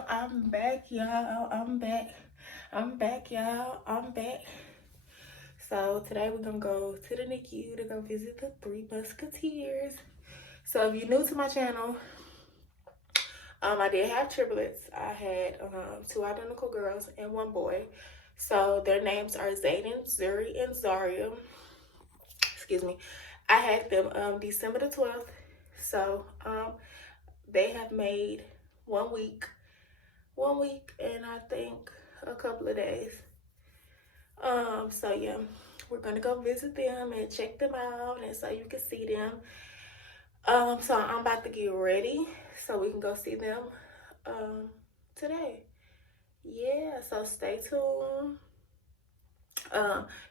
y'all. I'm back, y'all. I'm back, y'all. I'm back. So today we're gonna go to the Nicu to go visit the Three Musketeers. So if you're new to my channel, I did have triplets. I had 2 identical girls and 1 boy. So their names are Zayden, Zuri, and Zaria. Excuse me. I had them December the 12th. So they have made 1 week and I think a couple of days. So yeah, we're gonna go visit them and check them out, and so you can see them. So I'm about to get ready so we can go see them today. Yeah, so stay tuned.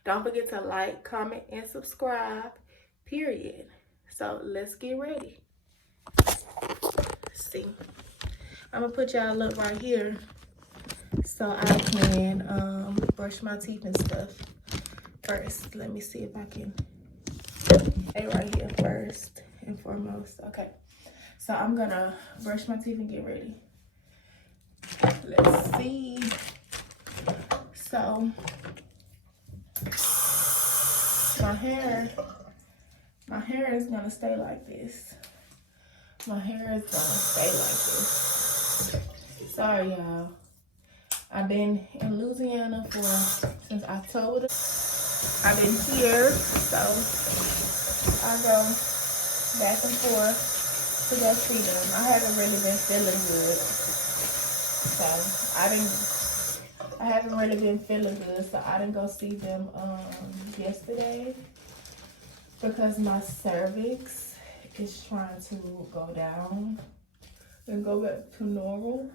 Don't forget to like, comment, and subscribe, period. So let's get ready. See, I'm gonna put y'all up right here so I can brush my teeth and stuff first. Let me see if I can stay right here first and foremost. Okay, so I'm gonna brush my teeth and get ready. Let's see. So my hair is gonna stay like this. My hair is gonna stay like this. Sorry, y'all. I've been in Louisiana since October. I've been here, so I go back and forth to go see them. I haven't really been feeling good, so I haven't really been feeling good, so I didn't go see them yesterday because my cervix is trying to go down and go back to normal.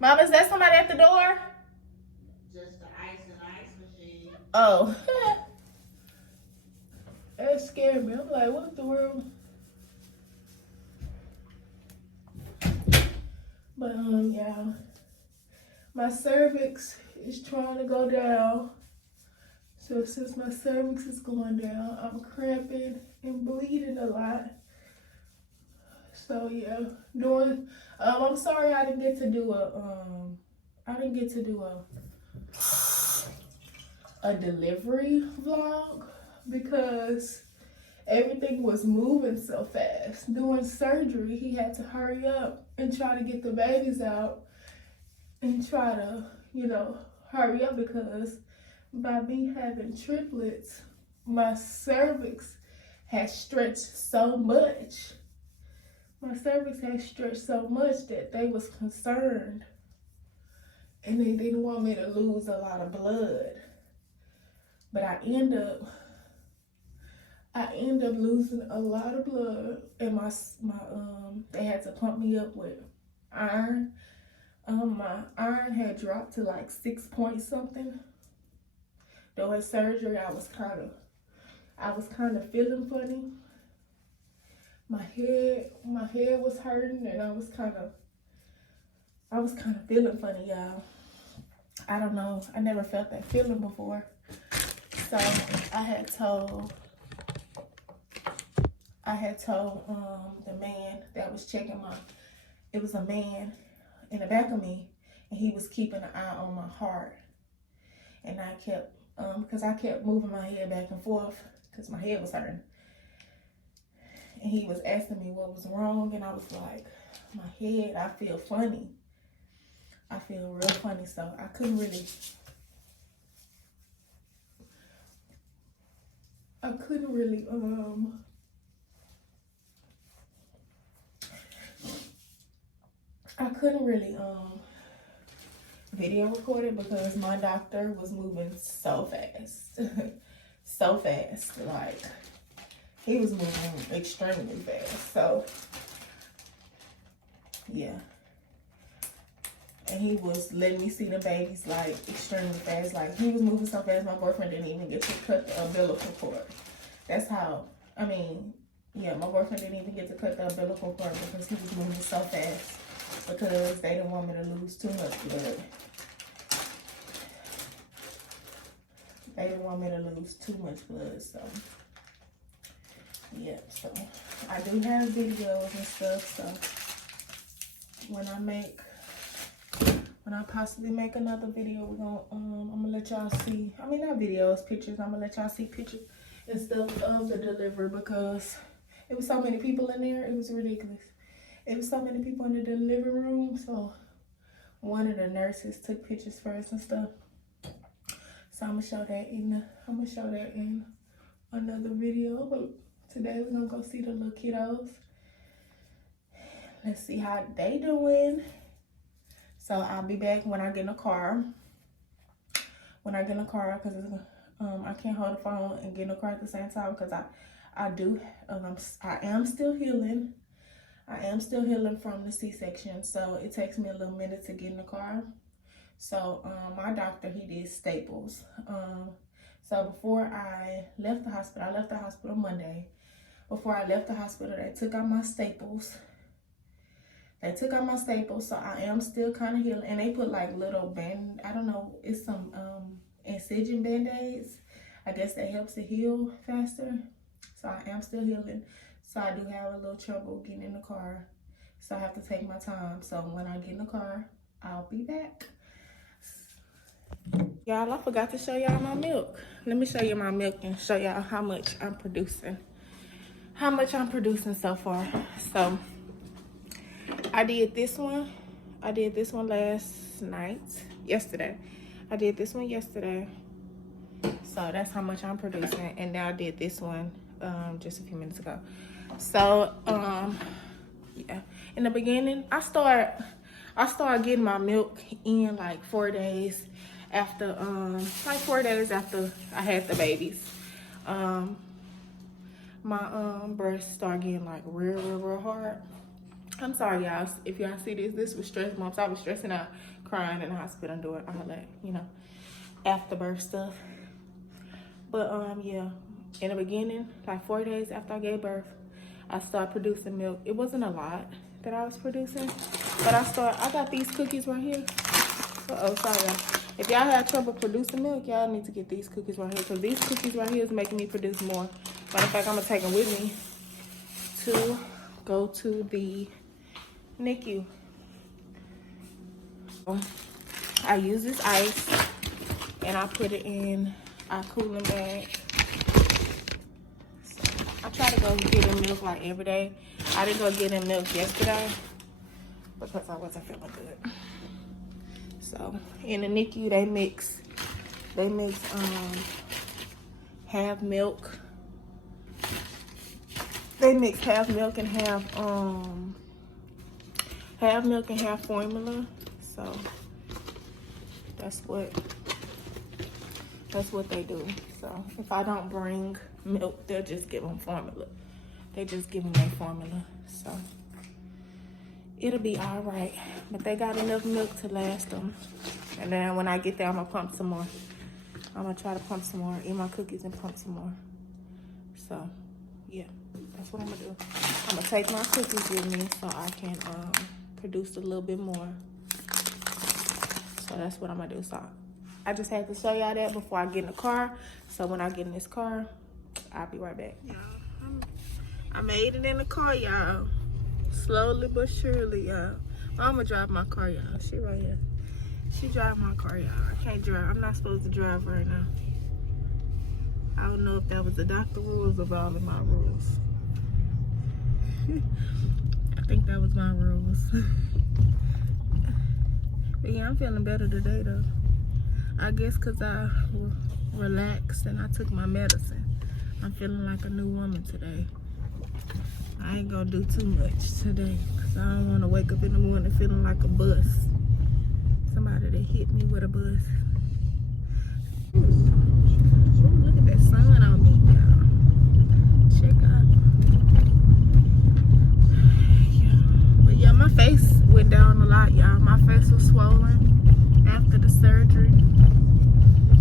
Mom, is that somebody at the door? Just the ice machine. Oh. That scared me. I'm like, what the world? But yeah, my cervix is trying to go down. So since my cervix is going down, I'm cramping and bleeding a lot. So yeah, I'm sorry I didn't get to do a delivery vlog because everything was moving so fast. During surgery, he had to hurry up and try to get the babies out and try to, hurry up because by me having triplets, my cervix has stretched so much. My cervix had stretched so much that they was concerned and they didn't want me to lose a lot of blood. But I end up losing a lot of blood, and they had to pump me up with iron. My iron had dropped to like 6 point something. During surgery, I was kind of feeling funny. My head was hurting, and I was kind of feeling funny, y'all. I don't know. I never felt that feeling before. So I had told the man that was checking it was a man in the back of me, and he was keeping an eye on my heart. And I kept, because I kept moving my head back and forth because my head was hurting. And he was asking me what was wrong, and I was like, my head, I feel funny. I feel real funny, so I couldn't really video record it because my doctor was moving so fast. So fast, like he was moving extremely fast. So yeah, and he was letting me see the babies like extremely fast. Like he was moving so fast, my boyfriend didn't even get to cut the umbilical cord. That's how, yeah, my boyfriend didn't even get to cut the umbilical cord because he was moving so fast because they didn't want me to lose too much blood. They didn't want me to lose too much blood, so yeah. So I do have videos and stuff, so when I possibly make another video, I'm gonna let y'all see. I mean, not videos, pictures. I'm gonna let y'all see pictures and stuff of the delivery because it was so many people in there. It was ridiculous. It was so many people in the delivery room. So one of the nurses took pictures first and stuff. So I'm gonna show that in another video. But today we're gonna go see the little kiddos. Let's see how they doing. So I'll be back when I get in the car. When I get in the car, because I can't hold the phone and get in the car at the same time because I am still healing. I am still healing from the C-section, so it takes me a little minute to get in the car. So my doctor, he did staples. So before I left the hospital Monday. Before I left the hospital, they took out my staples. So I am still kind of healing. And they put like little I don't know, it's some incision band-aids. I guess that helps it heal faster. So I am still healing. So I do have a little trouble getting in the car. So I have to take my time. So when I get in the car, I'll be back. Y'all, I forgot to show y'all my milk. Let me show you my milk and show y'all how much I'm producing. How much I'm producing so far. So I did this one yesterday. I did this one yesterday. So that's how much I'm producing. And now I did this one just a few minutes ago. So yeah. In the beginning, I started getting my milk in like 4 days after I had the babies. My breasts started getting like real hard. I'm sorry, y'all. If y'all see this was stress bumps. I was stressing out, crying in the hospital, doing all that, you know, afterbirth stuff. But yeah, in the beginning, like 4 days after I gave birth, I started producing milk. It wasn't a lot that I was producing, but I got these cookies right here. Sorry, y'all. If y'all have trouble producing milk, y'all need to get these cookies right here, because these cookies right here is making me produce more. Matter of fact, I'm gonna take them with me to go to the Nicu. I use this ice and I put it in our cooling bag. So I try to go get in milk like every day. I didn't go get in milk yesterday because I wasn't feeling good. So in the Nicu they mix half milk. They mix half milk and half formula. So that's what they do. So if I don't bring milk, they'll just give them formula. They just give them their formula. So it'll be all right. But they got enough milk to last them. And then when I get there, I'm gonna pump some more. I'm gonna try to pump some more, eat my cookies and pump some more. So yeah, that's what I'm gonna do. I'm gonna take my cookies with me so I can produce a little bit more. So that's what I'm gonna do. So I just had to show y'all that before I get in the car. So when I get in this car, I'll be right back. I made it in the car, y'all. Slowly but surely, y'all. Mama drive my car, y'all. She right here. She drive my car, y'all. I can't drive. I'm not supposed to drive right now. I don't know if that was the doctor rules or all of my rules. I think that was my rules. But yeah, I'm feeling better today though. I guess because I relaxed and I took my medicine. I'm feeling like a new woman today. I ain't gonna do too much today because I don't want to wake up in the morning feeling like a bus. Somebody that hit me with a bus. Look at that sun on me, y'all. Check out. Yeah. But yeah, my face went down a lot, y'all. My face was swollen after the surgery.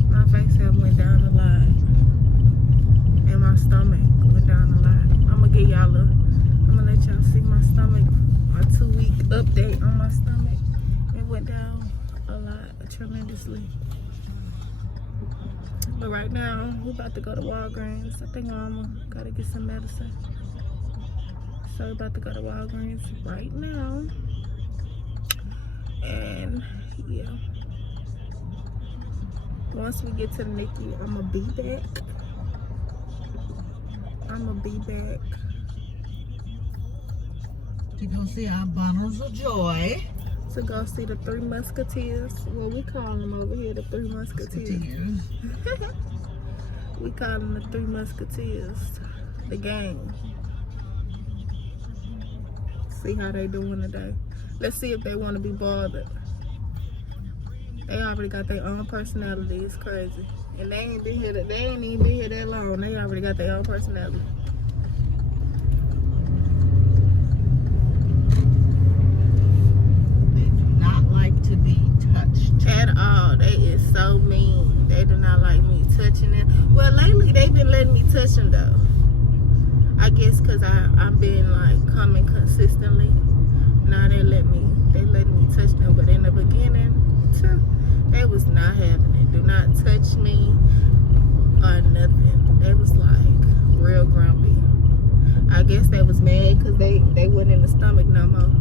My face have went down a lot. And my stomach went down a lot. I'm gonna let y'all see my stomach, a 2-week update on my stomach. It went down a lot, tremendously. But right now, we're about to go to Walgreens. I think Mama gotta get some medicine. So we're about to go to Walgreens right now. And yeah, once we get to the NICU, I'm gonna be back. To go see our bundles of joy. To go see the Three Musketeers. Well, we call them over here the Three Musketeers. We call them the Three Musketeers. The gang. See how they doing today. Let's see if they want to be bothered. They already got their own personality. It's crazy. And they ain't been here. They ain't even been here that long. They already got their own personality. They do not like to be touched at all. They is so mean. They do not like me touching them. Well, lately they've been letting me touch them though. I guess because I've been like coming consistently. Now they let me touch them. But in the beginning, they was not having it. Do not touch me or nothing. They was like real grumpy. I guess they was mad because they wasn't in the stomach no more.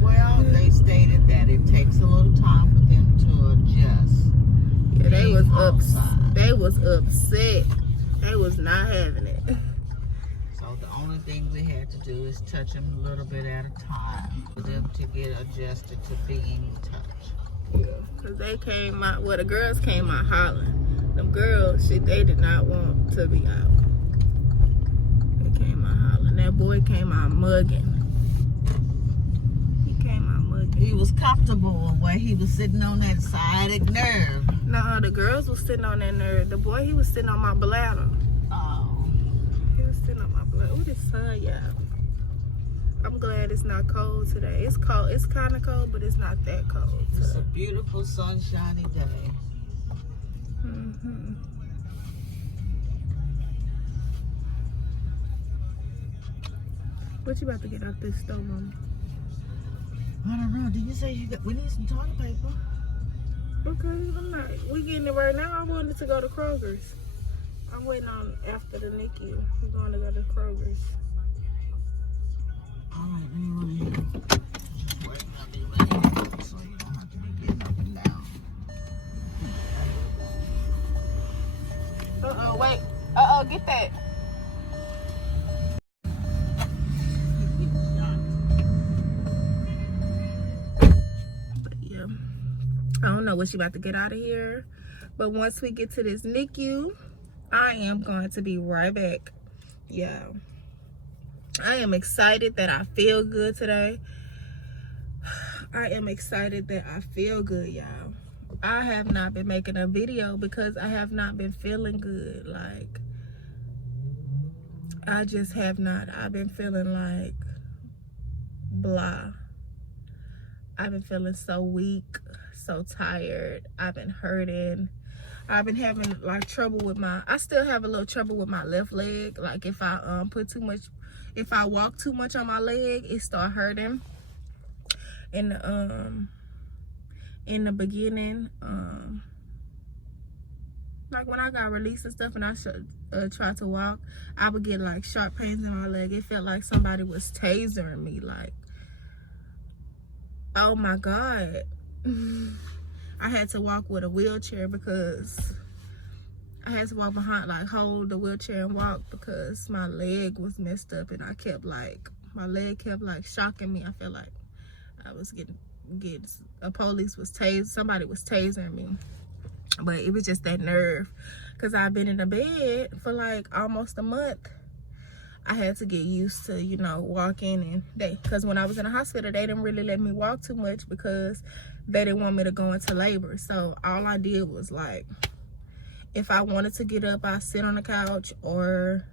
Well, they stated that it takes a little time for them to adjust. Yeah, they was upset. They was upset. They was not having it. So the only thing we had to do is touch them a little bit at a time for them to get adjusted to being touched. Yeah, because they came out, well, the girls came out hollering. Them girls, they did not want to be out. They came out hollering. That boy came out mugging. He came out mugging. He was comfortable where he was sitting on that sciatic nerve. No, the girls was sitting on that nerve. The boy, he was sitting on my bladder. Oh. He was sitting on my bladder. What is sun, y'all? I'm glad it's not cold today. It's cold. It's kind of cold, but it's not that cold. It's a beautiful sunshiny day. What you about to get out this stove, Mama? I don't know. Did you say we need some toilet paper? Okay, I'm not. We getting it right now. I wanted to go to Kroger's. I'm waiting on after the NICU. We're going to go to Kroger's. All right, anyway. Just wait, I'll be ready so you don't have to be getting up and down. Uh-oh, wait. Get that. But yeah, I don't know what she about to get out of here. But once we get to this NICU, I am going to be right back. Yeah. I am excited that I feel good today. I am excited that I feel good, y'all. I have not been making a video because I have not been feeling good. Like, I just have not. I've been feeling like blah. I've been feeling so weak, so tired. I've been hurting. I've been having like trouble with I still have a little trouble with my left leg. Like if I if I walk too much on my leg, it start hurting. In the beginning, like when I got released and stuff and I tried to walk, I would get like sharp pains in my leg. It felt like somebody was tasering me. Like, oh my God. I had to walk with a wheelchair because I had to walk behind, like hold the wheelchair and walk because my leg was messed up and I kept like, my leg kept like shocking me. I felt like I was getting somebody was tasering me. But it was just that nerve because I've been in the bed for like almost a month. I had to get used to, you know, walking because when I was in the hospital, they didn't really let me walk too much because they didn't want me to go into labor. So all I did was like, if I wanted to get up, I'd sit on the couch or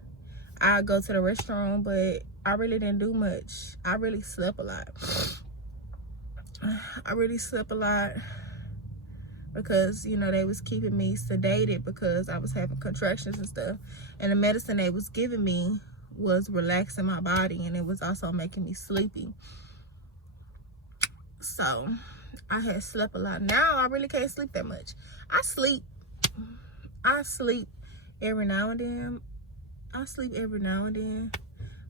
I'd go to the restroom, but I really didn't do much. I really slept a lot. Because, you know, they was keeping me sedated because I was having contractions and stuff. And the medicine they was giving me was relaxing my body and it was also making me sleepy. So I had slept a lot. Now I really can't sleep that much. I sleep every now and then.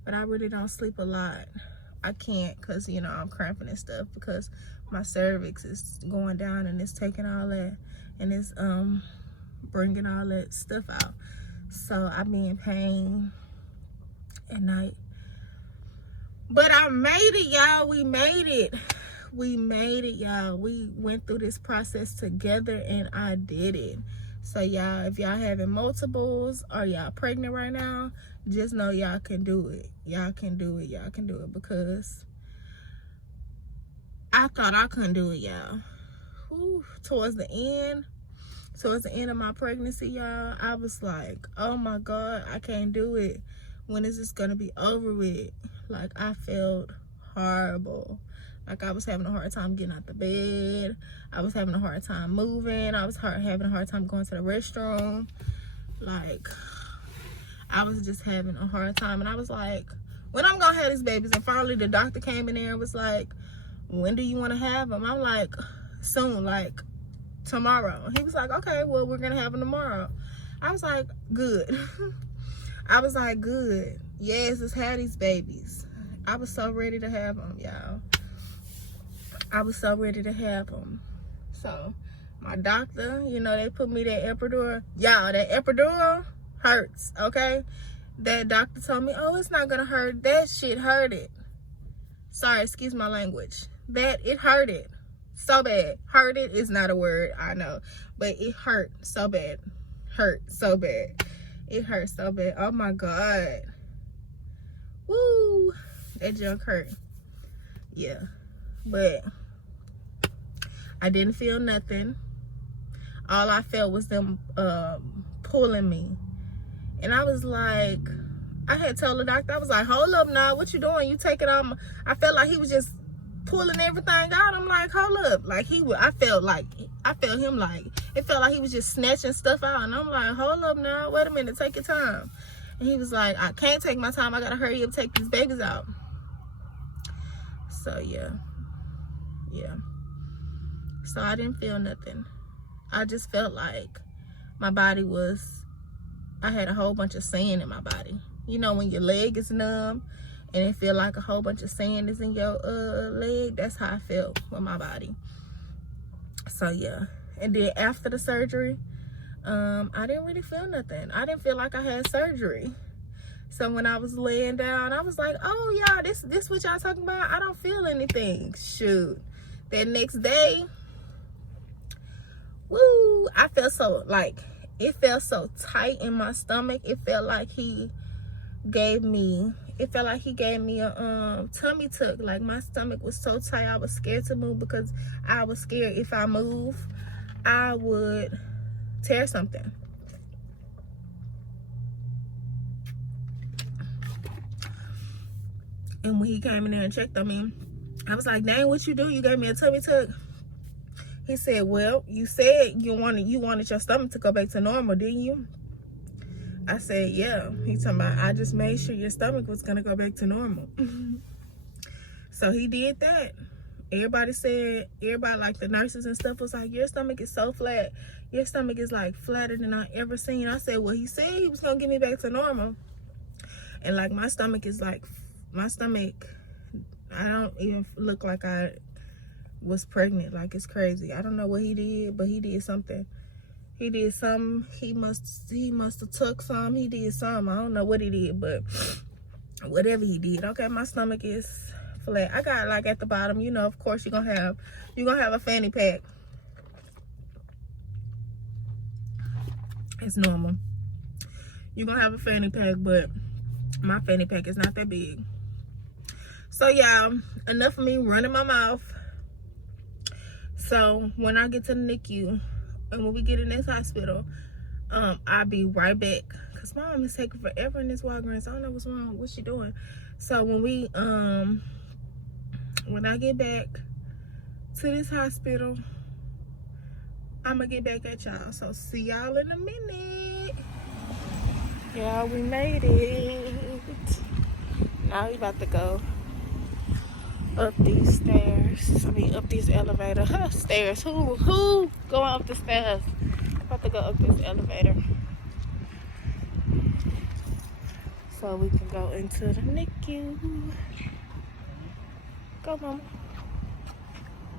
But I really don't sleep a lot. I can't, because, you know, I'm cramping and stuff, because my cervix is going down and it's taking all that, and it's bringing all that stuff out. So I be in pain at night. But I made it, y'all. We made it. We made it, y'all. We went through this process together, and I did it. So y'all, if y'all having multiples or y'all pregnant right now, just know y'all can do it. Y'all can do it. Y'all can do it, because I thought I couldn't do it, y'all. Towards the end of my pregnancy, y'all, I was like, oh my God, I can't do it. When is this gonna be over with? Like, I felt horrible. Like, I was having a hard time getting out the bed. I was having a hard time moving. I was having a hard time going to the restroom. Like, I was just having a hard time. And I was like, when I'm gonna have these babies? And finally the doctor came in there and was like, when do you want to have them? I'm like, soon, like tomorrow. He was like, okay, well, we're gonna have them tomorrow. I was like, good. I was like, good. Yes, let's have these babies. I was so ready to have them, y'all. I was so ready to have them. So my doctor, you know, they put me that epidural. Y'all, that epidural hurts, okay? That doctor told me, oh, it's not gonna hurt. That shit hurted. Sorry, excuse my language. That it hurted so bad. Hurted is not a word, I know, but it hurt so bad. Hurt so bad. It hurt so bad. Oh my God. Woo. That junk hurt. Yeah. But I didn't feel nothing. All I felt was them pulling me. And I was like, I had told the doctor, I was like, hold up now, what you doing? You taking out my... I felt like he was just pulling everything out. I'm like, hold up. Like, I felt him like, it felt like he was just snatching stuff out. And I'm like, hold up now, wait a minute, take your time. And he was like, I can't take my time, I gotta hurry up, take these babies out. So yeah. So I didn't feel nothing. I just felt like my body was, I had a whole bunch of sand in my body. You know, when your leg is numb and it feel like a whole bunch of sand is in your leg, that's how I felt with my body. So yeah. And then after the surgery, I didn't really feel nothing. I didn't feel like I had surgery. So when I was laying down, I was like, oh y'all, this what y'all talking about? I don't feel anything. Shoot. That next day, woo, I felt so, like, it felt so tight in my stomach. It felt like he gave me a tummy tuck. Like, my stomach was so tight, I was scared to move, because I was scared if I move, I would tear something. And when he came in there and checked on me, I was like, dang, what you do? You gave me a tummy tuck. He said, well, you said you wanted your stomach to go back to normal, didn't you? I said, yeah. He talking about, I just made sure your stomach was gonna go back to normal. So he did that. Everybody like the nurses and stuff was like, your stomach is so flat. Your stomach is like flatter than I ever seen. I said, well, he said he was gonna get me back to normal. And like my stomach, I don't even look like I was pregnant. Like, it's crazy. I don't know what he did, but he did something. He did something. He must have took some. He did something. I don't know what he did, but whatever he did. Okay, my stomach is flat. I got, like, at the bottom, you know, of course you're gonna have a fanny pack. It's normal. You're gonna have a fanny pack, but my fanny pack is not that big. So y'all, enough of me running my mouth. So when I get to the NICU and when we get in this hospital, I'll be right back, because mom is taking forever in this Walgreens. I don't know what's wrong. What's she doing? So when I get back to this hospital, I'm gonna get back at y'all. So see y'all in a minute. Yeah, we made it. Now we about to go up these stairs. I mean, up this elevator. Stairs. Who going up the stairs? About to go up this elevator so we can go into the NICU. Go, mama.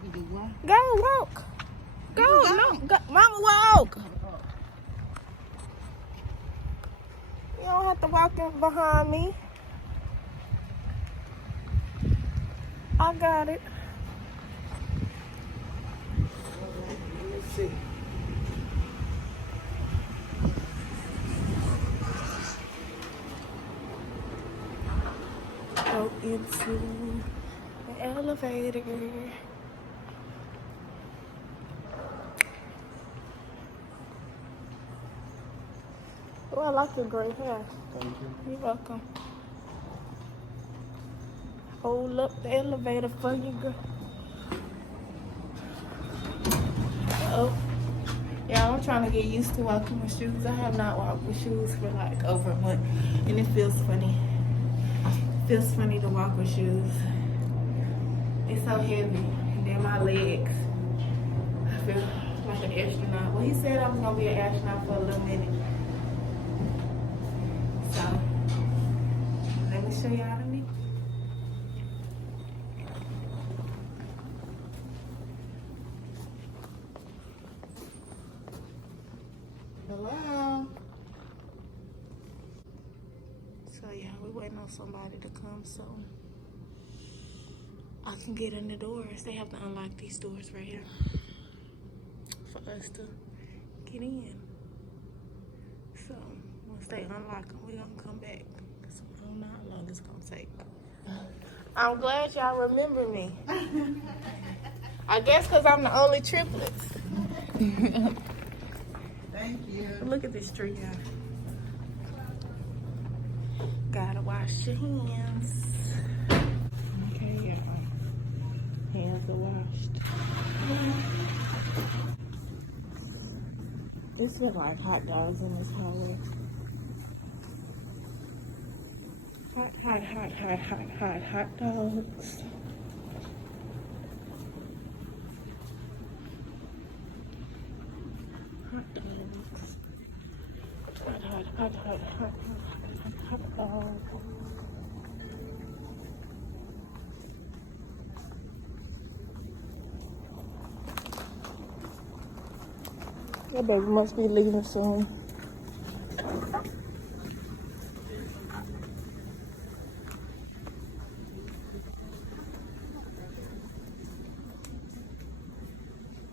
You do what? Go, walk. Go, no, go. Mama, walk. You don't have to walk in behind me. I got it. Let's see. Go into the elevator. Oh, I like your gray hair. Thank you. You're welcome. Hold up the elevator for you, girl. Oh, yeah, I'm trying to get used to walking with shoes. I have not walked with shoes for like over a month, and it feels funny. It feels funny to walk with shoes. It's so heavy, and then my legs. I feel like an astronaut. Well, he said I was gonna be an astronaut for a little minute. So, let me show y'all the Nicu. Hello. So yeah, we're waiting on somebody to come so I can get in the doors. They have to unlock these doors right here for us to get in. So once they unlock them, we're gonna come back. So I don't know how long it's gonna take. I'm glad y'all remember me. I guess because I'm the only triplets. Thank you. Look at this tree, y'all. Gotta wash your hands. Okay, y'all. Hands are washed. It smells like hot dogs in this hallway. Hot dogs. Hot dogs. Hot dogs. That baby must be leaving soon.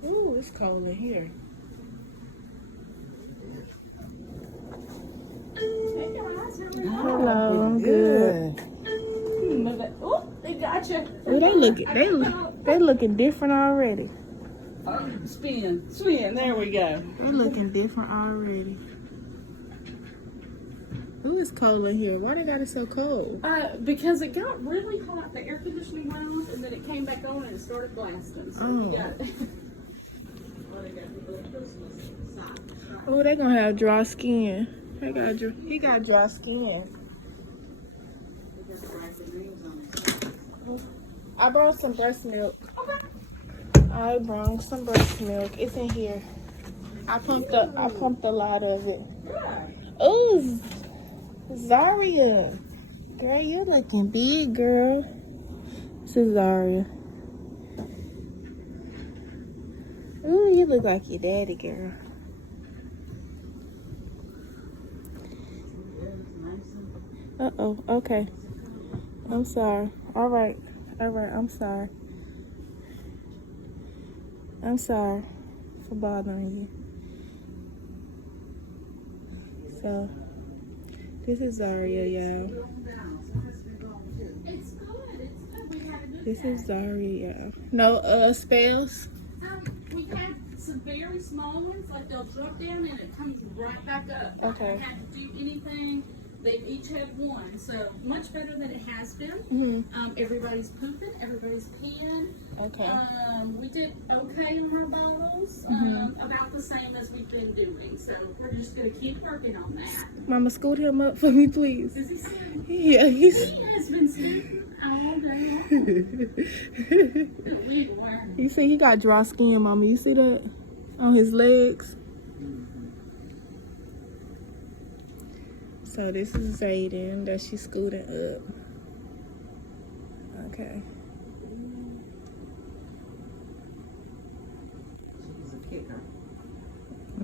Ooh, it's cold in here. Hello, I'm good. Oh, they got you. Ooh, they looking different already. Swing. There we go. They looking different already. Ooh, it's cold in here. Why they got it so cold? Because it got really hot. The air conditioning went off, and then it came back on, and it started blasting. So we got. Oh, they gonna have dry skin. He got dry skin. I brought some breast milk. Okay. I brought some breast milk. It's in here. I pumped a lot of it. Oh, Zaria. Girl, you looking big, girl. This is Zaria. Ooh, you look like your daddy, girl. Uh-oh, okay. I'm sorry. All right, I'm sorry. I'm sorry for bothering you. So, this is Zaria, y'all. It's good. We had a good This day. is Zaria, y'all. No, spells? We had some very small ones, like they'll drop down and it comes right back up. Okay. I haven't had to do anything. They've each had one, so much better than it has been. Mm-hmm. Everybody's pooping, everybody's peeing. Okay. We did okay on our bottles, about the same as we've been doing. So we're just going to keep working on that. Mama, scoot him up for me, please. Is he sleeping? Yeah, He has been sleeping all day long. We were. You see, he got dry skin, Mama. You see that on his legs? So this is Zayden that she's scooting up. Okay.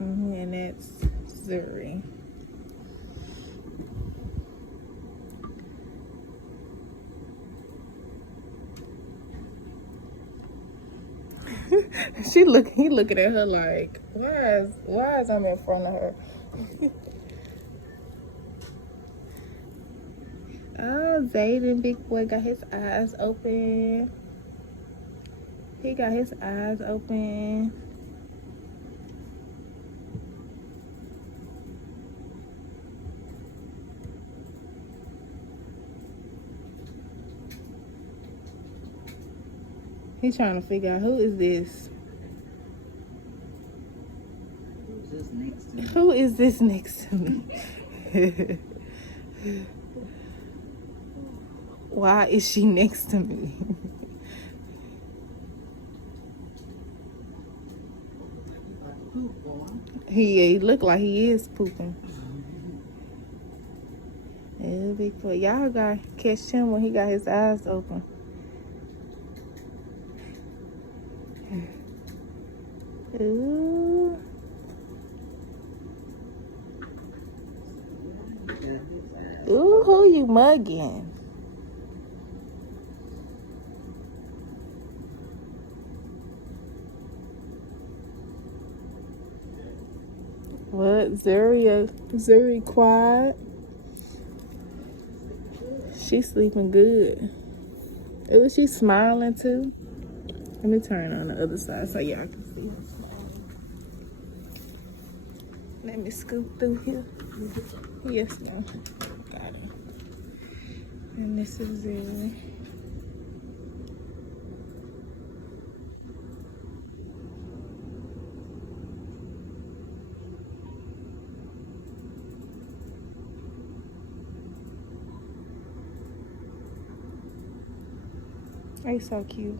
And that's Zuri. He looking at her like, why is I'm in front of her? Oh, Zayden, big boy, got his eyes open. He got his eyes open. He's trying to figure out who is this? Who's this next to me? Who is this next to me? Why is she next to me? Poop, boy. He look like he is pooping. Yeah, big boy. Y'all gotta catch him when he got his eyes open. Ooh. Ooh, who you mugging? What? Zuri quiet. She's sleeping good. Ooh, she's smiling too. Let me turn on the other side so y'all can see her smiling. Let me scoop through here. Yes, ma'am. Got her. And this is Zuri. They so cute.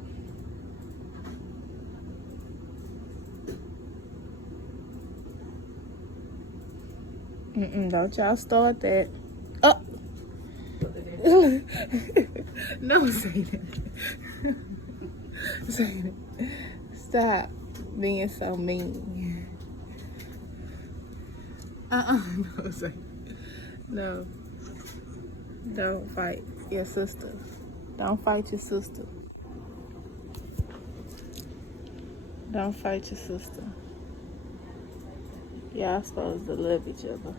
Don't y'all start that. Oh. No, say that. Say that. Stop being so mean. No, say no. Don't fight your sister. Don't fight your sister. Don't fight your sister. Y'all supposed to love each other.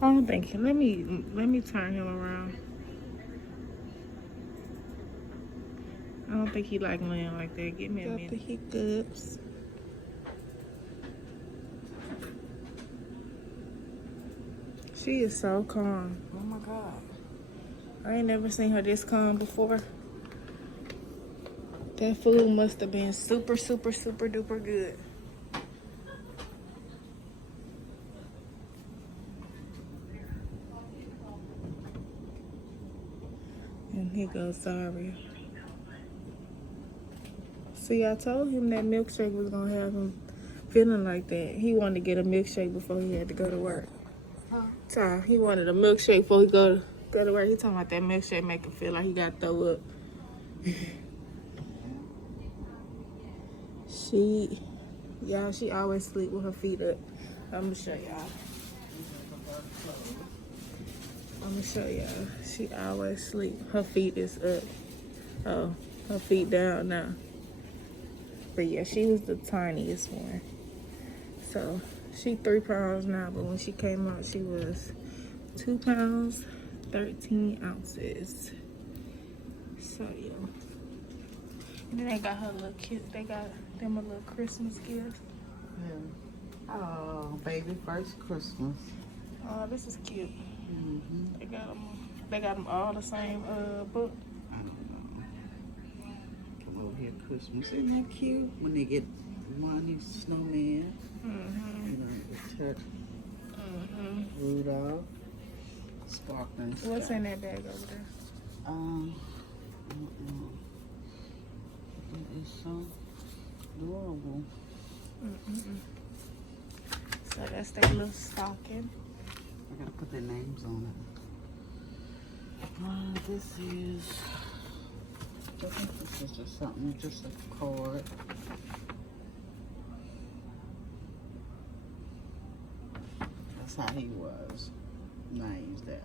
I'm thinking, let me turn him around. I don't think he like laying like that. Give me a minute. The hiccups. She is so calm. Oh my God. I ain't never seen her this calm before. That food must have been super, super, super duper good. And here goes Sorry. See, I told him that milkshake was gonna have him feeling like that. He wanted to get a milkshake before he had to go to work. Ty, he wanted a milkshake before he go to work. He talking about that milkshake make him feel like he got to throw up. She always sleep with her feet up. I'm gonna show y'all. She always sleep. Her feet is up. Oh, her feet down now. But yeah, she was the tiniest one. So she 3 pounds now, but when she came out, she was 2 pounds, 13 ounces. So yeah. And then they got her little kids. They got them a little Christmas gift. Yeah. Oh, baby, first Christmas. Oh, this is cute. Mm-hmm. They got them all the same book. Come over here, Christmas. Isn't that cute? When they get one snowman, you know, the Turk, Rudolph, sparkling. What's in that bag over there? It's so adorable. So that's their little stocking. I gotta put their names on it. This is, I think this is just something, just a card. That's how he was. Names that.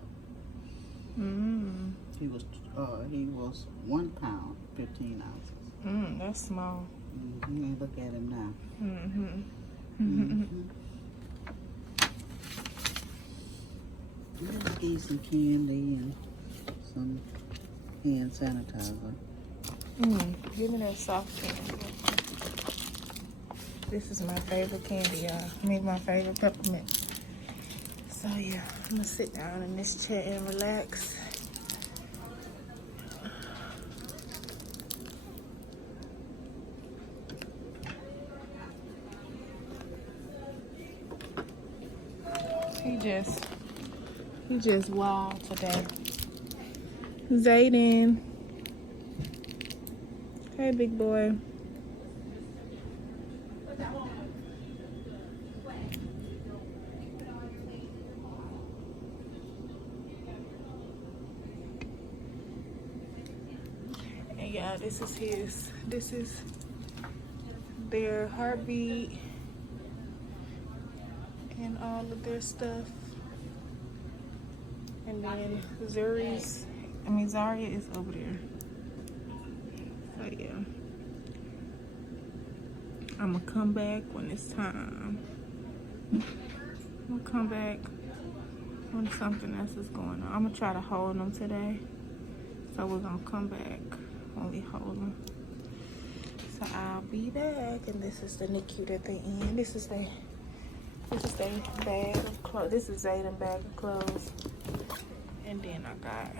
He was 1 pound, 15 ounces. That's small. Look at him now. I just gave some candy and some hand sanitizer. Give me that soft candy. This is my favorite candy, y'all. I mean, my favorite peppermint. So yeah, I'm gonna sit down in this chair and relax. He just wild today. Zayden. Hey, big boy. And yeah, this is their heartbeat and all of their stuff. And then Zaria is over there. So yeah, I'm gonna come back when it's time. I'm gonna come back when something else is going on. I'm gonna try to hold them today. So we're gonna come back when we hold them. So I'll be back. And this is the Nicu that they in. This is their bag of clothes. This is Zayden's bag of clothes. And then I got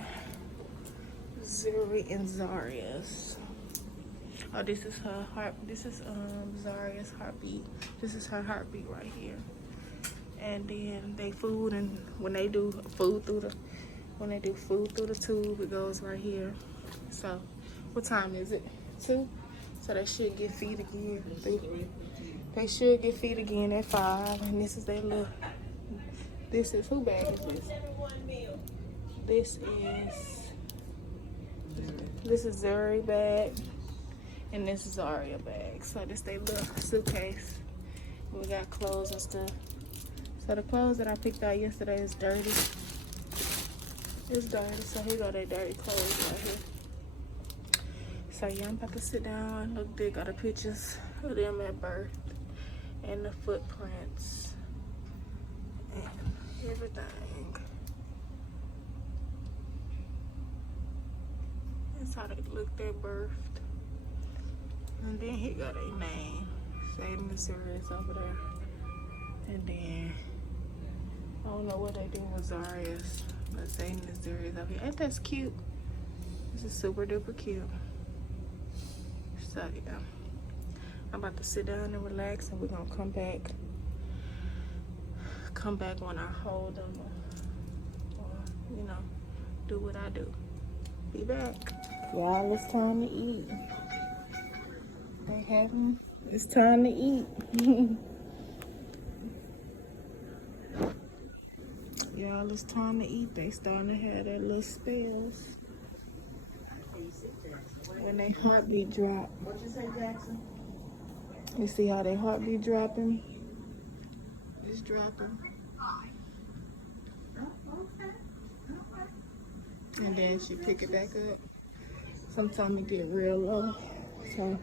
Zuri and Zaria's. Oh, this is her heart. This is Zaria's heartbeat. This is her heartbeat right here. And then they food, and when they do food through the tube, it goes right here. So, what time is it? 2. So they should get feed again. They should get feed again at 5. And this is their little. This is, who bag is this? This is Zuri bag, and this is Zaria bag. So this they little suitcase. We got clothes and stuff. So the clothes that I picked out yesterday is dirty. It's dirty, so here go their dirty clothes right here. So yeah, I'm about to sit down. Look, they got the pictures of them at birth and the footprints and everything. That's how they looked at birth. And then he got a name. Zayden the Zaria's over there. And then I don't know what they do with Zaria's, but Zayden the Zaria's over here. Ain't that cute? This is super duper cute. So yeah, I'm about to sit down and relax, and we're gonna come back when I hold them, or you know, do what I do. Be back. Y'all, it's time to eat. They have them. It's time to eat. Y'all, it's time to eat. They starting to have their little spells. When they heartbeat drop. What you say, Jackson? You see how they heartbeat dropping? It's dropping. And then she pick it back up. Sometimes it get real low. So,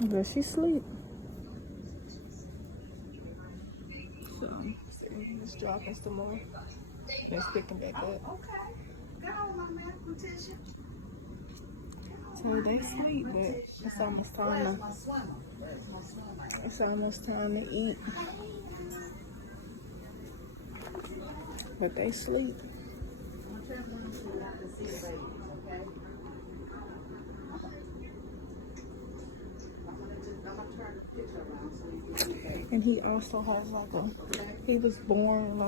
but she sleep. So, it's dropping some more. It's picking back up. So they sleep, but it's almost time to eat. But they sleep. And he also has he was born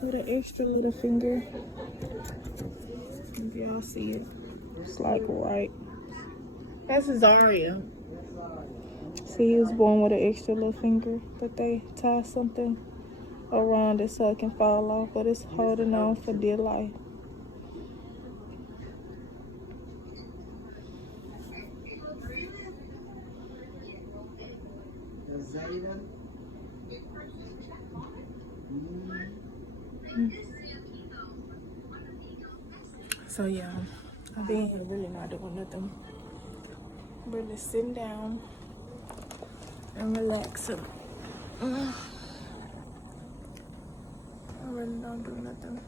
with an extra little finger. If y'all see it. It's like right. That's Zaria. See, he was born with an extra little finger, but they tie something around it so it can fall off, but it's holding on for dear life. So yeah, I've been here really not doing nothing. Really sitting down and relaxing. I really don't do nothing.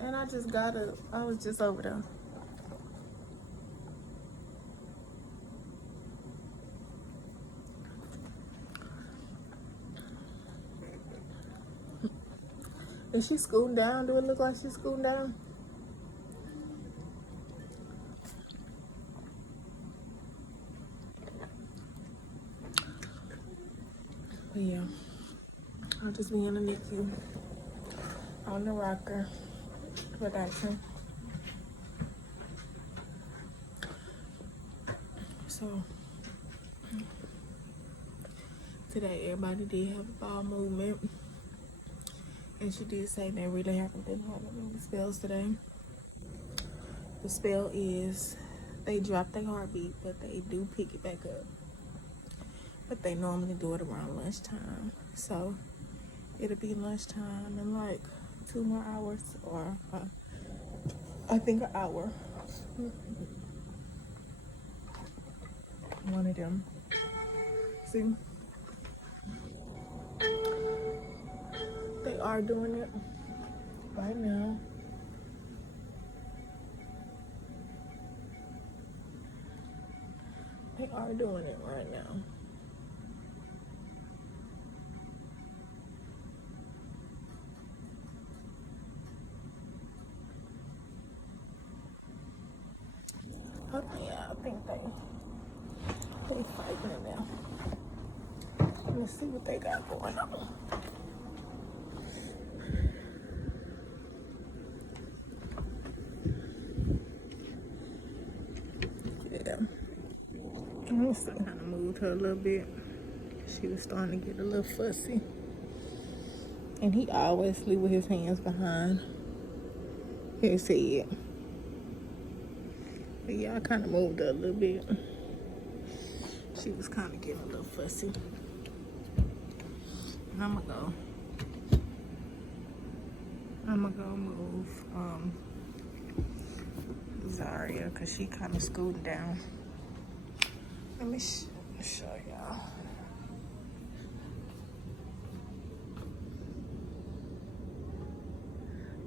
And I just got up. I was just over there. Is she scooting down? Do it look like she's scooting down? But yeah, I'll just be in the Nicu on the rocker, relaxing. So today everybody did have a bowel movement, and she did say they really haven't been having any spells today. The spell is they drop their heartbeat, but they do pick it back up. But they normally do it around lunchtime, so it'll be lunchtime in like 2 more hours, or I think an hour. One of them. See, they are doing it right now. They are doing it right now. Okay, yeah, I think they fighting it now. Let's see what they got going on. Yeah. Let me see. Kind of moved her a little bit. She was starting to get a little fussy. And he always sleep with his hands behind his head. But yeah, I kind of moved her a little bit. She was kind of getting a little fussy. And I'm gonna go move Zaria, because she kind of scooting down. Let me show y'all.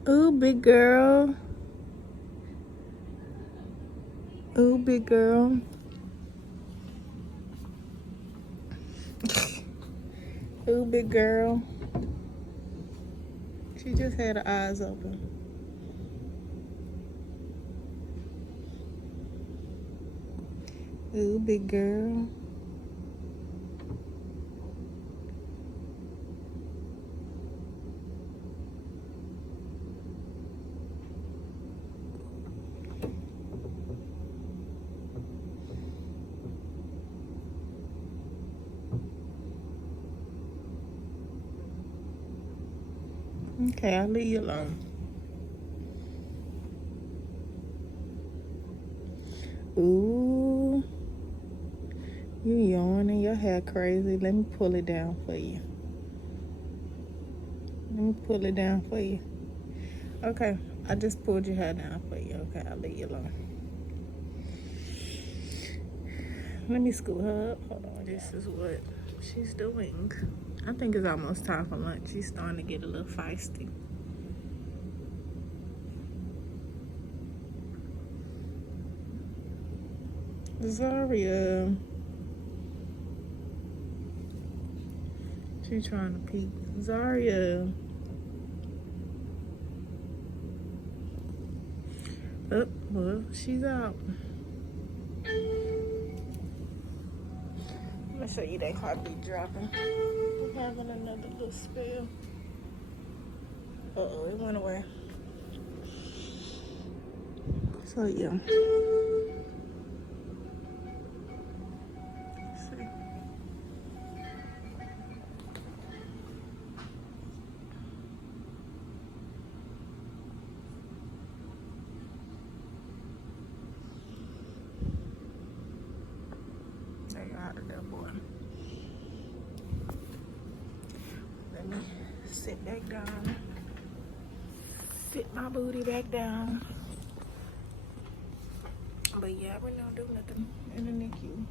Ooh, big girl. Ooh, big girl. Ooh, big girl. She just had her eyes open. Ooh, big girl. Okay, I'll leave you alone. Ooh, you yawning, your hair crazy. Let me pull it down for you. Let me pull it down for you. Okay, I just pulled your hair down for you. Okay, I'll leave you alone. Let me scoot her up. Hold on, this is what she's doing. I think it's almost time for lunch. She's starting to get a little feisty. Zaria. She's trying to peek. Zaria. Oh, well, she's out. I'm gonna show you that heartbeat dropping. We're having another little spell. Uh-oh, it went away. So yeah. Take out of there, boy. Let me sit back down. Sit my booty back down. But yeah, I really don't do nothing in the NICU.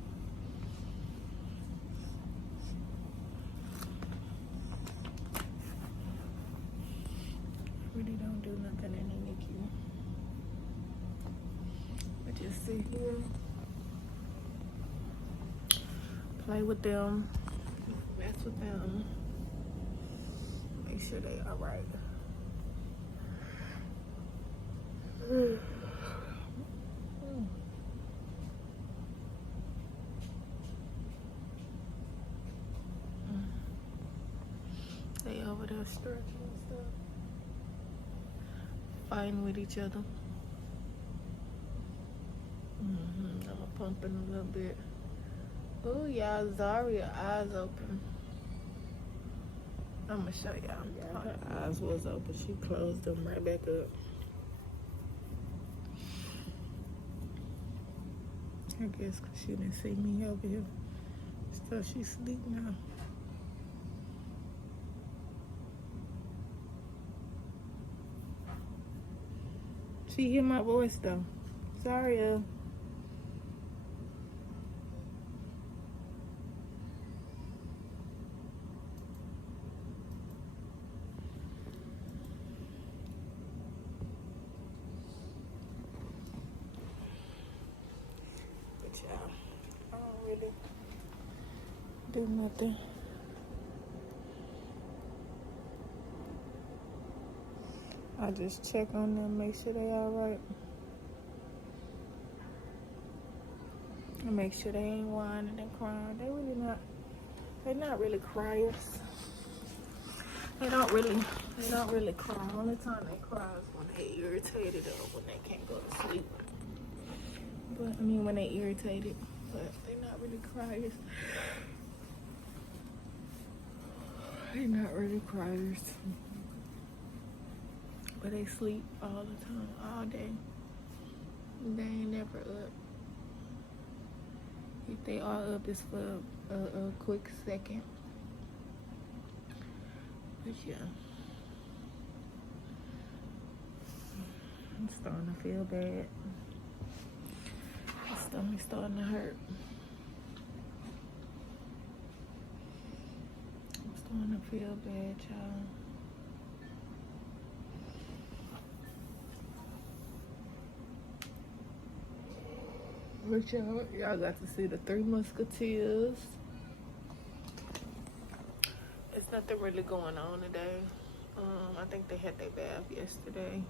Really don't do nothing in the NICU. I just sit here, play with them, mess with them, make sure they all right. They over there stretching and stuff, fighting with each other. I'm gonna pump in a little bit. Oh, y'all, Zaria eyes open. I'm gonna show y'all. Yeah, her eyes was open. She closed them right back up. I guess because she didn't see me over here. So she's asleep now. She hear my voice though. Zaria. I don't really do nothing. I just check on them, make sure they all right. And make sure they ain't whining and crying. They're not really criers. They don't really cry. Only time they cry is when they irritated or when they can't go to sleep. But I mean when they irritated. But they're not really criers. They're not really criers. But they sleep all the time, all day. They ain't never up. If they are up, it's for a quick second. But yeah. I'm starting to feel bad. My stomach's starting to hurt. I'm starting to feel bad, y'all. But y'all got to see the Three Musketeers. There's nothing really going on today. I think they had their bath yesterday.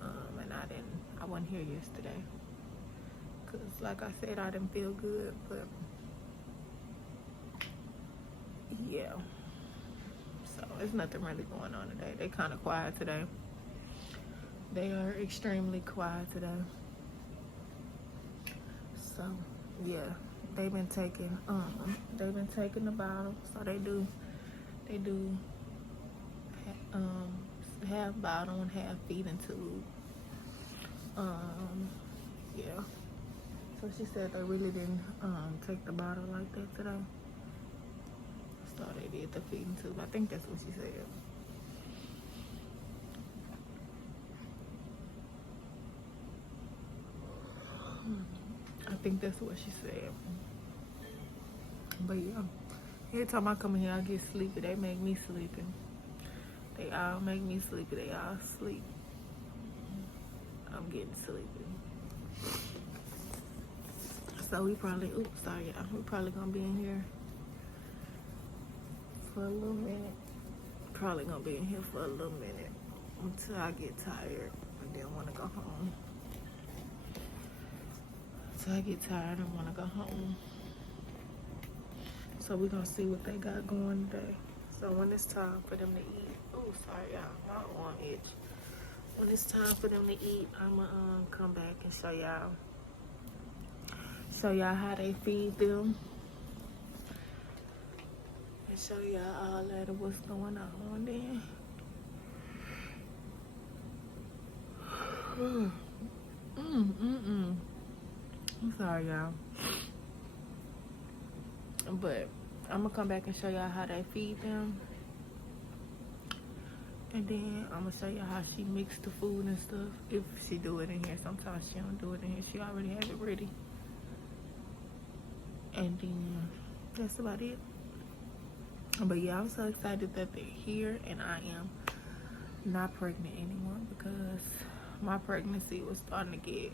And I wasn't here yesterday. Cause like I said, I didn't feel good, but yeah. So there's nothing really going on today. They kind of quiet today. They are extremely quiet today. So yeah, they've been taking the bottle. So they do half bottle and half feeding tube. Yeah. So she said they really didn't take the bottle like that today. So they did the feeding tube. I think that's what she said. I think that's what she said. But yeah, every time I come in here, I get sleepy. They make me sleepy. They all make me sleepy. They all sleep. I'm getting sleepy. So we probably gonna be in here for a little minute. Probably gonna be in here for a little minute until I get tired and then want to go home. Until I get tired and want to go home. So we're gonna see what they got going today. So when it's time for them to eat, oh sorry y'all, my arm itch. when it's time for them to eat, I'ma come back and show y'all how they feed them, and show y'all all that of what's going on then. I'm sorry, y'all, but I'm gonna come back and show y'all how they feed them, and then I'm gonna show y'all how she mix the food and stuff, if she do it in here. Sometimes she don't do it in here, she already have it ready. And then that's about it. But yeah, I'm so excited that they're here, and I am not pregnant anymore, because my pregnancy was starting to get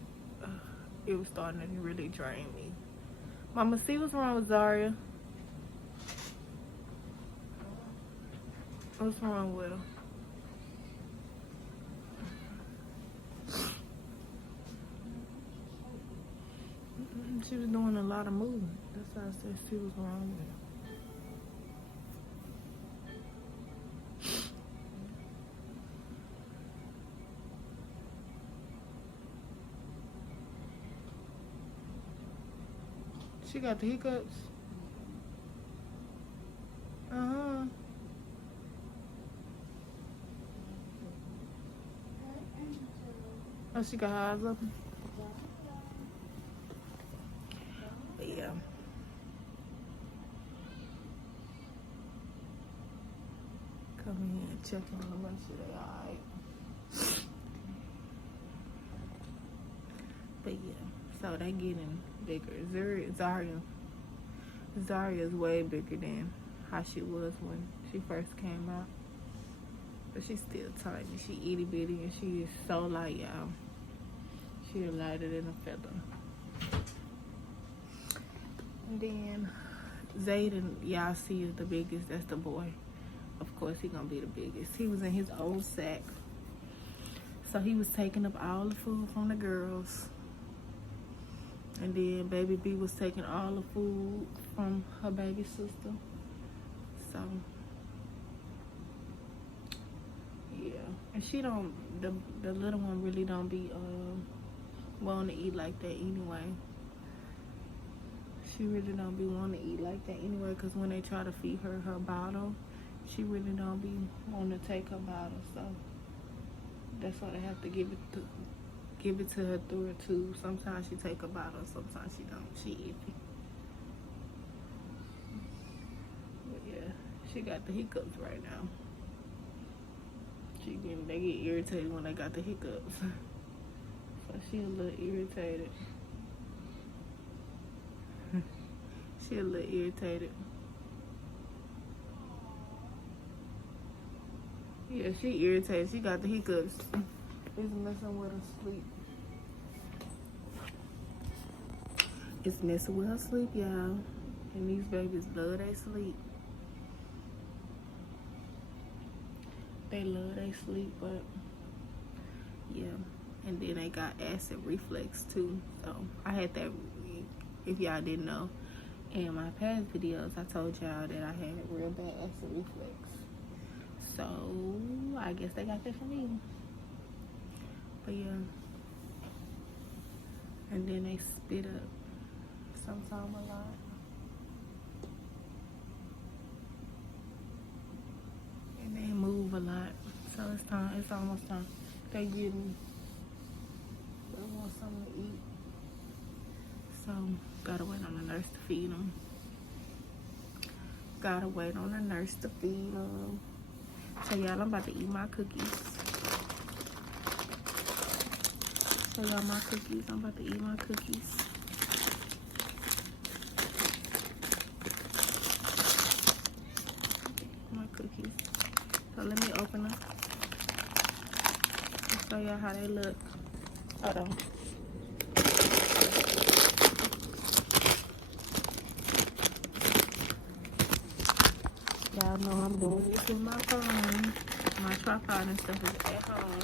it was starting to really drain me. Mama, see what's wrong with Zaria? What's wrong with her? She was doing a lot of movement. That's why I said she was wrong with her. She got the hiccups. Uh-huh. Oh, she got her eyes open. But yeah. Come in and check on them, make sure they alright. But yeah, so they getting bigger. Zaria's way bigger than how she was when she first came out. But she's still tiny. She itty bitty, and she is so light, y'all. She is lighter than a feather. And then Zayden, y'all see, is the biggest. That's the boy. Of course, he gonna be the biggest. He was in his old sack, so he was taking up all the food from the girls. And then baby B was taking all the food from her baby sister. So yeah, and she don't, the little one really don't be wanting to eat like that anyway. She really don't be wanting to eat like that anyway, because when they try to feed her bottle, she really don't be wanting to take her bottle. So that's why they have to give it to her through her tube. Sometimes she take a bottle, sometimes she don't. She iffy. But yeah, she got the hiccups right now. They get irritated when they got the hiccups. So she a little irritated. She a little irritated. Yeah, she irritated. She got the hiccups. It's messing with her sleep. It's messing with her sleep, y'all. And these babies love their sleep. They love their sleep, but yeah. And then they got acid reflux too. So I had that, if y'all didn't know. In my past videos, I told y'all that I had real bad acid reflux. So I guess they got that for me. But yeah. And then they spit up sometimes a lot. And they move a lot. So it's almost time. They want something to eat. So gotta wait on the nurse to feed them. Gotta wait on the nurse to feed them. So y'all, I'm about to eat my cookies. Show y'all my cookies. I'm about to eat my cookies. My cookies. So let me open them. I'll show y'all how they look. Hold on. Y'all know I'm doing this with my phone. My tripod and stuff is at home.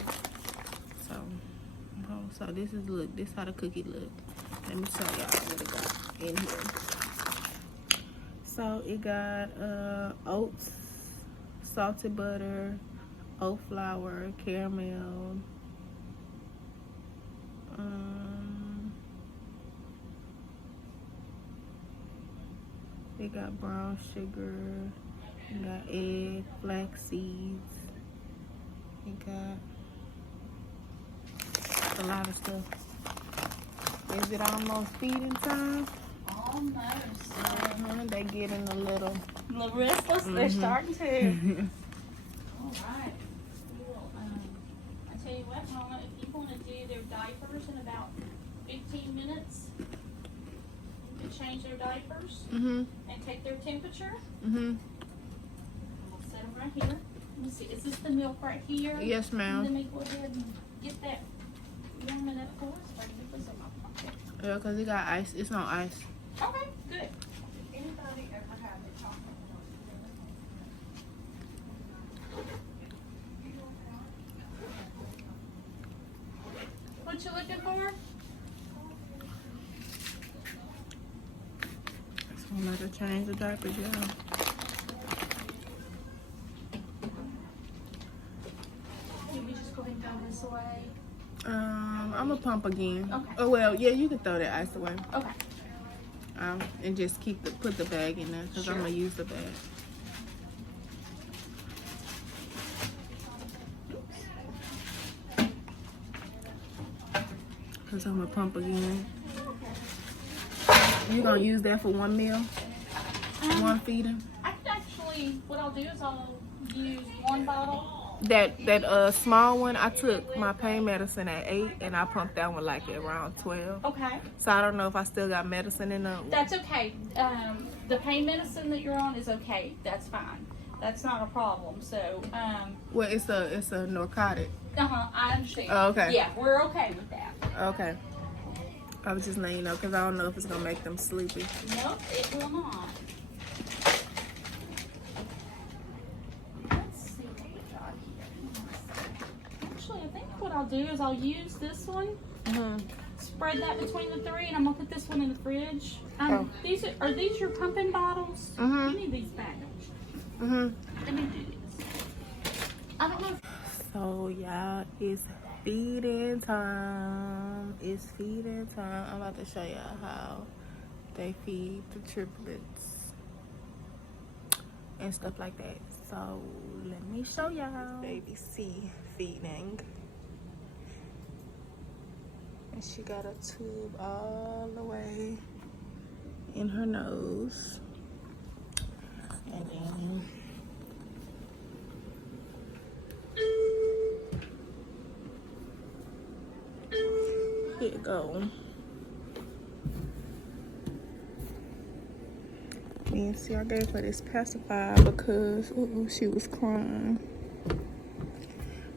So this is this how the cookie look. Let me show y'all what it got in here. So it got oats, salted butter, oat flour, caramel, It got brown sugar. It got egg, flax seeds. It got a lot of stuff. Is it almost feeding time? Almost. They getting a little restless. They're starting to. All right. Well, I tell you what, Mama, if you want to do their diapers in about 15 minutes, you can change their diapers and take their temperature. We'll set them right here. Let me see. Is this the milk right here? Yes, ma'am. Let me go ahead and get that warming up for us. If I can get this in my pocket. Yeah, because it got ice. It's on ice. Okay, good. Anybody ever have the chocolate? What you looking for? So I'm about to change the diapers, y'all. Can we just go ahead and throw this away? I'm gonna pump again. Okay. Oh well, yeah, you can throw that ice away. Okay. And just put the bag in there because I'm gonna use the bag. Cause I'm gonna pump again. You gonna use that for one meal, one feeding? I can actually, what I'll do is I'll use one bottle. That small one, I took my pain medicine at 8 and I pumped that one like at around 12. Okay. So I don't know if I still got medicine in the. That's okay. The pain medicine that you're on is okay. That's fine. That's not a problem. So, Well, it's a narcotic. I understand. Oh, okay. Yeah, we're okay with that. Okay. I was just letting you know because I don't know if it's gonna make them sleepy. Nope, it will not. Let's see what we got here. Actually, I think what I'll do is I'll use this one. Spread that between the three, and I'm gonna put this one in the fridge. These are these your pumping bottles? You need these back. Let me do this. I don't know. So y'all, it's feeding time. It's feeding time. I'm about to show y'all how they feed the triplets and stuff like that. So let me show y'all. Baby C feeding. And she got a tube all the way in her nose. And then here you go. And see, I gave her this pacifier because she was crying.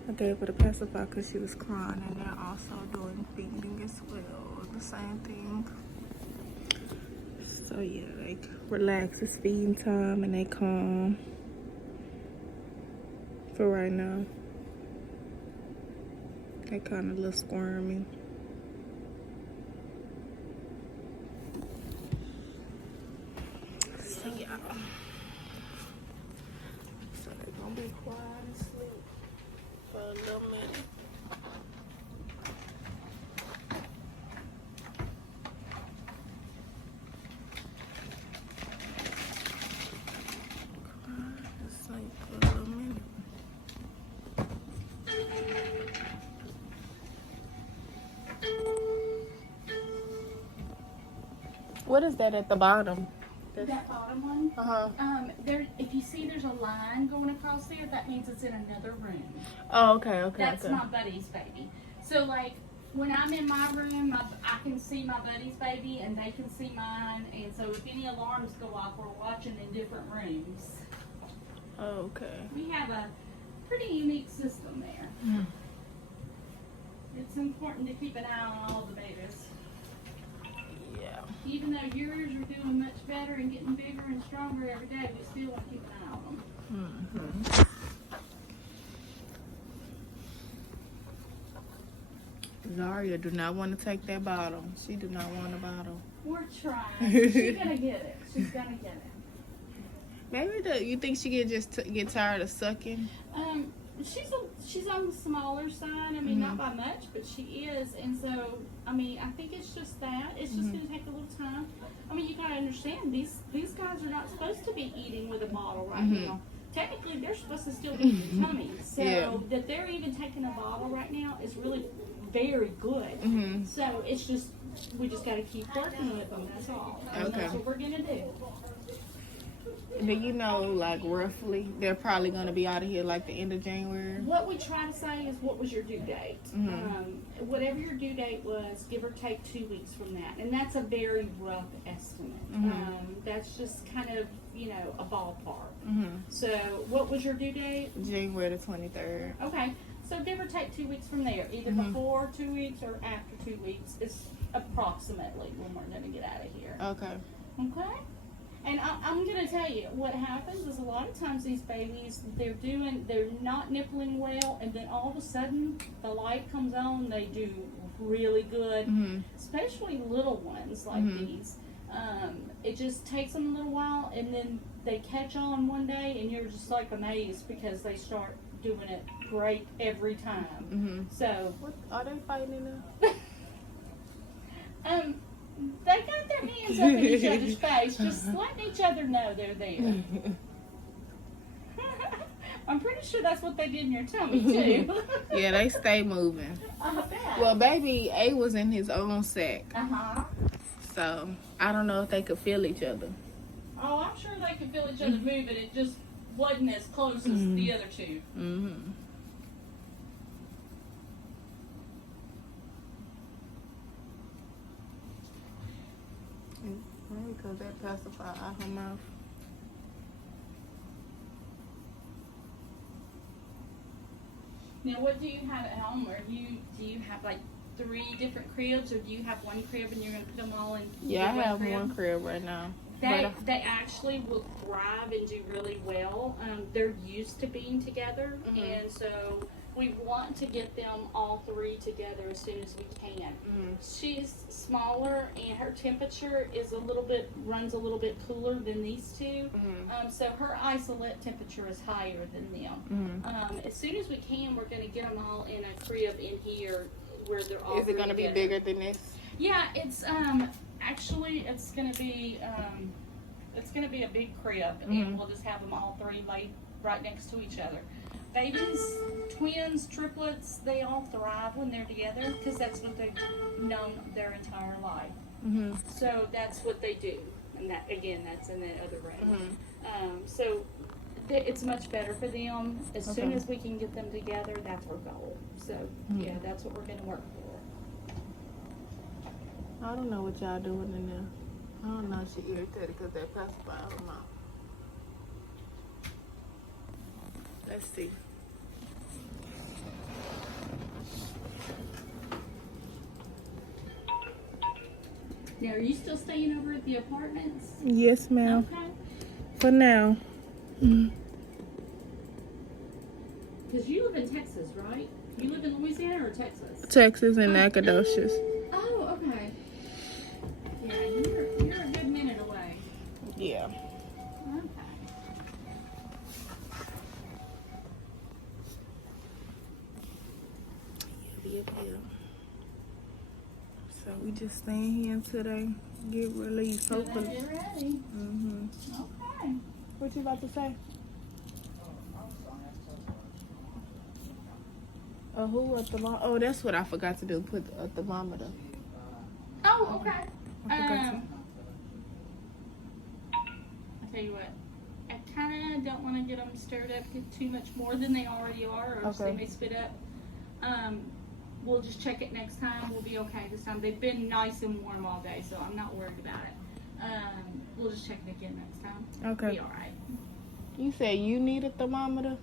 I gave her the pacifier because she was crying, and they're also doing feeding as well, the same thing. So yeah, like relax, it's feeding time, and they calm for right now. They kind of a little squirmy. So yeah, so they're gonna be quiet and sleep for a little minute. What is that at the bottom? That bottom one? There, if you see there's a line going across there, that means it's in another room. Oh, okay, okay. That's my buddy's baby. So, like, when I'm in my room, I can see my buddy's baby, and they can see mine. And so, if any alarms go off, we're watching in different rooms. Oh, okay. We have a pretty unique system there. It's important to keep an eye on all the babies. Yeah. Even though yours are doing much better and getting bigger and stronger every day, we still want to keep an eye on them. Zaria do not want to take that bottle. She do not want a bottle. We're trying. She's gonna get it. She's gonna get it. Maybe you think she get tired of sucking? she's on the smaller side. I mean, not by much, but she is. And so, I mean, I think it's just that. It's just going to take a little time. I mean, you got to understand, these guys are not supposed to be eating with a bottle right now. Technically, they're supposed to still be in their tummies. So that they're even taking a bottle right now is really very good. So it's just, we just got to keep working with them. That's all. And that's what we're going to do. Do you know, like, roughly, they're probably going to be out of here, like, the end of January? What we try to say is, what was your due date? Whatever your due date was, give or take 2 weeks from that. And that's a very rough estimate. That's just kind of, you know, a ballpark. So, what was your due date? January the 23rd. Okay. So, give or take 2 weeks from there. Either before 2 weeks or after 2 weeks is approximately when we're going to get out of here. Okay. Okay? And I'm going to tell you, what happens is a lot of times these babies, they're not nippling well, and then all of a sudden the light comes on, they do really good, especially little ones like these. It just takes them a little while, and then they catch on one day, and you're just like amazed because they start doing it great every time. So, What, are they fighting in there? they got their hands up in each other's face, just letting each other know they're there. I'm pretty sure that's what they did in your tummy, too. Yeah, they stay moving. I bet. Well, baby A was in his own sack. So, I don't know if they could feel each other. Oh, I'm sure they could feel each other moving. It just wasn't as close as the other two. Because that pacifier out her mouth. Now, what do you have at home? Do you have like 3 different cribs, or do you have one crib and you're going to put them all in? Yeah, I have one crib right now. They actually will thrive and do really well. They're used to being together, and so we want to get them all 3 together as soon as we can. She's smaller, and her temperature is runs a little bit cooler than these two. So her isolate temperature is higher than them. As soon as we can, we're going to get them all in a crib in here where they're all. Is it going to be bigger than this? Yeah, it's actually it's going to be a big crib, and we'll just have them all 3 laid right next to each other. Babies, twins, triplets, they all thrive when they're together because that's what they've known their entire life. So that's what they do, and that again, that's in that other room. So it's much better for them. As soon as we can get them together, that's our goal. So yeah, that's what we're going to work for. I don't know what y'all doing in there. I don't know. She irritated because that pacifier out her mouth. Let's see. Now, are you still staying over at the apartments? Yes, ma'am. Okay. For now. Because you live in Texas, right? You live in Louisiana or Texas? Texas and Nacogdoches. Oh, okay. Yeah, you're a good minute away. Yeah. Okay. Yep. So we just staying here until they get released, hopefully. Get ready. Okay. What you about to say? Who a thermometer? Oh, that's what I forgot to do. Put a thermometer. Oh, okay. I forgot to. I'll tell you what. I kind of don't want to get them stirred up too much more than they already are, or else they may spit up. We'll just check it next time. We'll be okay this time. They've been nice and warm all day, so I'm not worried about it. We'll just check it again next time. Okay. Be all right. You said you need a thermometer?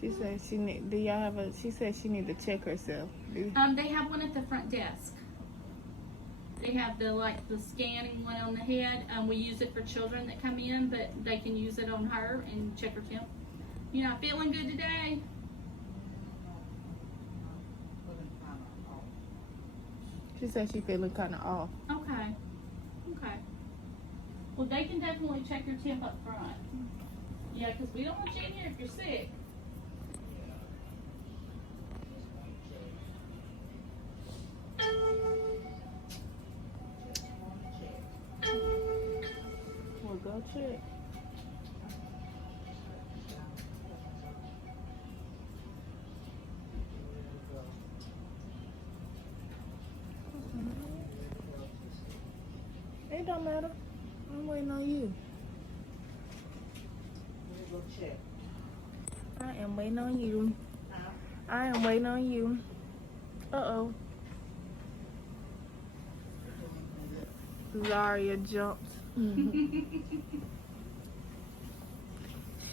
She said she need. Do y'all have a? She said she need to check herself. They have one at the front desk. They have the scanning one on the head. We use it for children that come in, but they can use it on her and check her temp. You're not feeling good today? She said she feeling kind of off. Okay. Well, they can definitely check your temp up front. Yeah, because we don't want you in here if you're sick. We'll go check. It don't matter. I'm waiting on you. Go check. I am waiting on you. I am waiting on you. Uh-oh. Zaria jumped.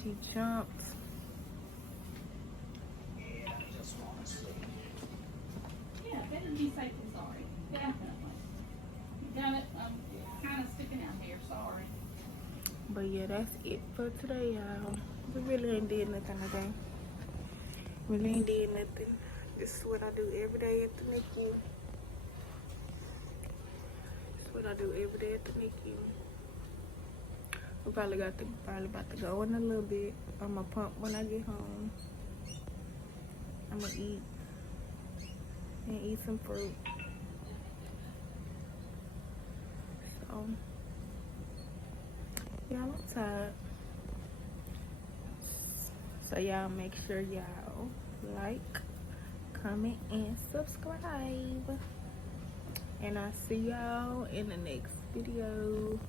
She jumped. Yeah, better be safe than sorry. Definitely. You got it. I'm kind of sticking out here. Sorry. But yeah, that's it for today, y'all. We really ain't did nothing today. Really ain't did nothing. This is what I do every day at the NICU. This is what I do every day at the NICU. We probably about to go in a little bit. I'ma pump when I get home. I'ma eat and eat some fruit. So y'all, I'm tired. So y'all make sure y'all like, comment, and subscribe. And I'll see y'all in the next video.